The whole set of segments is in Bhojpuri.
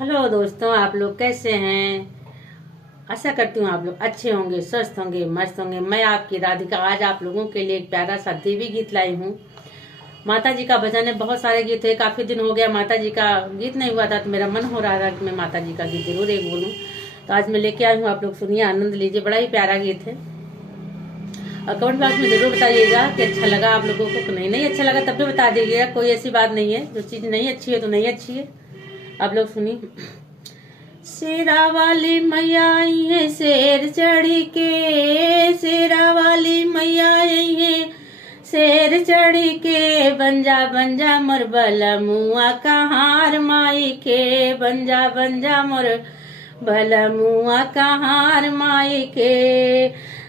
हेलो दोस्तों, आप लोग कैसे हैं। आशा करती हूँ आप लोग अच्छे होंगे, स्वस्थ होंगे, मस्त होंगे। मैं आपकी राधिका आज आप लोगों के लिए एक प्यारा सा देवी गीत लाई हूँ। माता जी का भजन है, बहुत सारे गीत है। काफी दिन हो गया माता जी का गीत नहीं हुआ था, तो मेरा मन हो रहा था कि मैं माता जी का गीत जरूर एक बोलूँ। तो आज मैं लेके आई हूँ, आप लोग सुनिए, आनंद लीजिए। बड़ा ही प्यारा गीत है। और कमेंट बॉक्स में जरूर बताइएगा कि अच्छा लगा आप लोगों को कि नहीं अच्छा लगा, तब भी बता दीजिएगा। कोई ऐसी बात नहीं है, जो चीज नहीं अच्छी है तो नहीं अच्छी है। आप लोग सुनिए। शेरा वाली मैया आई है शेर चढ़ी के, शेरा वाली मैया आई है शेर चढ़ी के। बंजा बंजा मोर बलमुआ कहार माई के, बंजा मोर बलमुआ कहार माई के।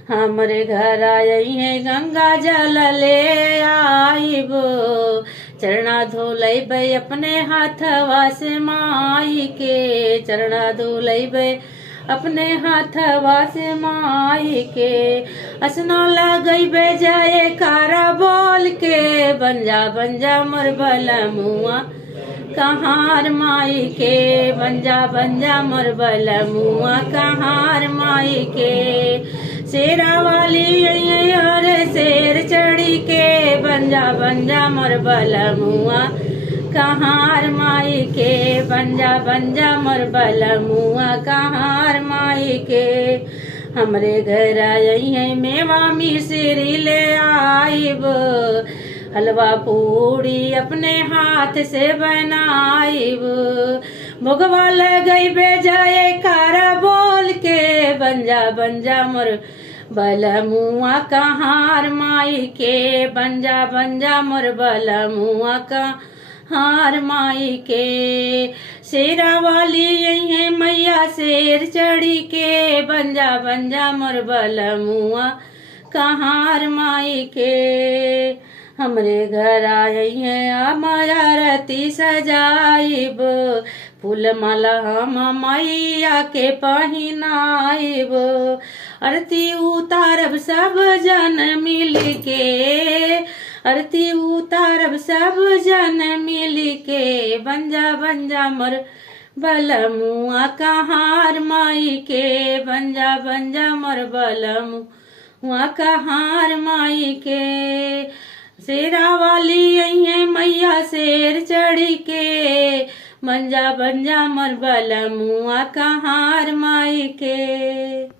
हमरे घर आई है गंगा जल ले आईबो, चरणा धोलैबै अपने हाथवा से माई के, चरणा धोलैबै अपने हाथवा से माई के। असनो लगैबै जाए कारा बोल के, बंजा बंजा मोर बलमुआ कहार माई के, बंजा मोर बलमुआ कहार माई के। शेरा वाली और शेर चढ़ी के, बंजा मोर बलमुआ कहार माई के, बंजा मोर बलमुआ कहार माई के। हमरे घर आई है मेवा मिश्री ले आईब, हलवा पूड़ी अपने हाथ से बनाईब। भोगवा लगैबे जाए कारा बोल के, बंजा मोर बलमुआ कहार माई के, बंजा मोर बलमुआ कहार माई के। शेरा वाली यही है मैया शेर चढ़ी के, बंजा मोर बलमुआ कहार माई के। हमरे घर आई है माया रती सजाइब, फूल माला हम मैया के पहिनाइब। आरती उतारब सब जन मिल के, आरती उतारब सब जन मिल के। बंजा मोर बलमुआ कहार माई के, बंजा मोर बलमुआ कहार माई के। शेरा वाली आई है मैया शेर चढ़ी के, बंजा मोर बलमुआ कहार माई के।